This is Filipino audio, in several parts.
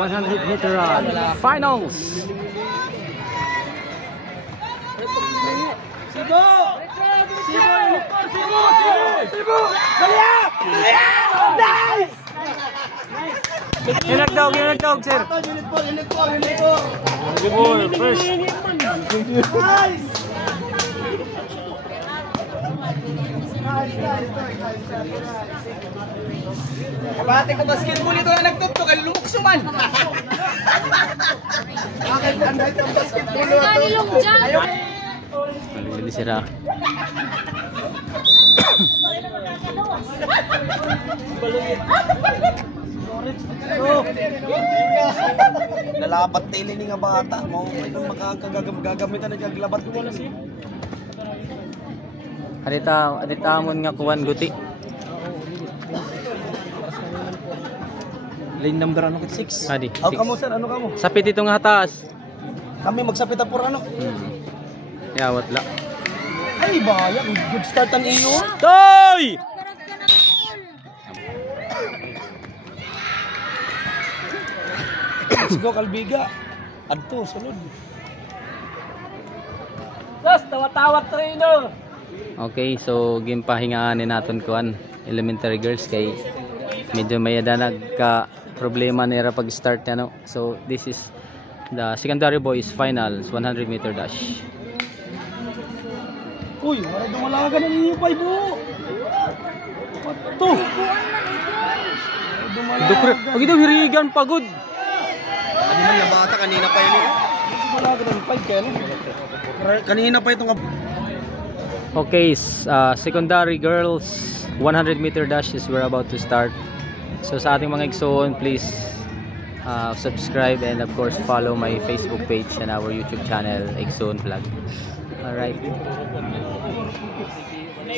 100-meter run finals. Sibo! Nice! Hinagdog, sir. Unit ball. First. Nice! Kabate ko basketball ito na nagtutok ay lumuksuman. Bakit andai ang basketball ito? Hindi sira. Lalapat tili ni nga bata mo ito makakagagamitan na jaglabat mo na siya. Adita amon nga kuwan guti. Lane number ano kit 6. Adi. Aw kamo sir, ano kamo? Sapit ito nga taas. Kami magsapit por ano? Yawat la. Ay baya, good start ang iyo. Toy! Let's go Kalbiga. Adto sulod. Tawat-tawat trainer. Okay, so gimpahingaan ni naton kuan elementary girls kay medyo mayada nagka problema nila pag start ano. So this is the secondary boys finals 100-meter dash. Uy, wala dumalaga na ninyo pa ibo. Pato. Dukre, pag ito hirigan pagod. Ano man yung bata kanina pa yun. Dumalaga na 5 kaya no. Kanina pa itong Okay, secondary girls 100-meter dash is we're about to start. So sa ating mga igsoon, please subscribe and of course follow my Facebook page and our YouTube channel, Igsoon Vlog. Alright.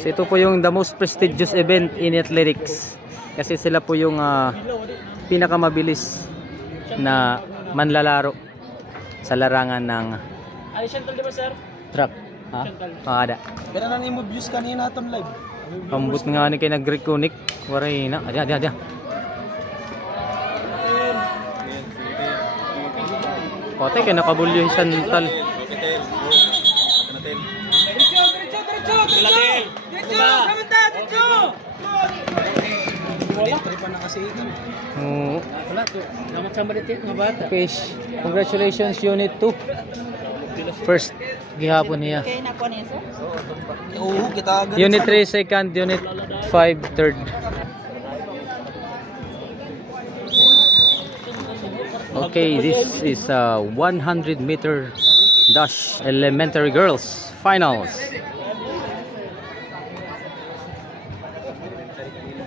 So ito po yung the most prestigious event in athletics. Kasi sila po yung pinakamabilis na manlalaro sa larangan ng track. Ha? Ada. pero nang imo views kanina atong live. Pambut nga ni kay nag-reconnect. Waray na. Ada. Kote kay nakabulyo yung santal. Okay, congratulations Unit 2. First gihapon niya. Oo, kita Unit 3 second, Unit 5 third. Okay, this is a 100-meter dash elementary girls finals.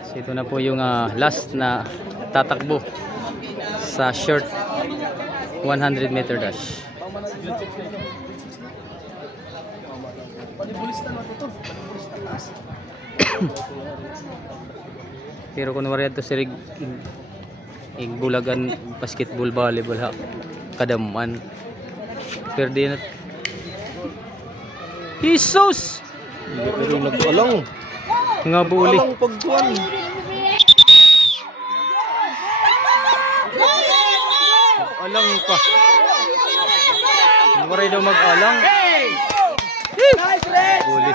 So ito na po yung last na tatakbo sa short 100-meter dash. Pero kung wala ito si Bulagan basketball volleyball ha kadaman perde na Jesus pero nagpalang nga buli pagkuan alang pa wala daw mag-alang nice red buli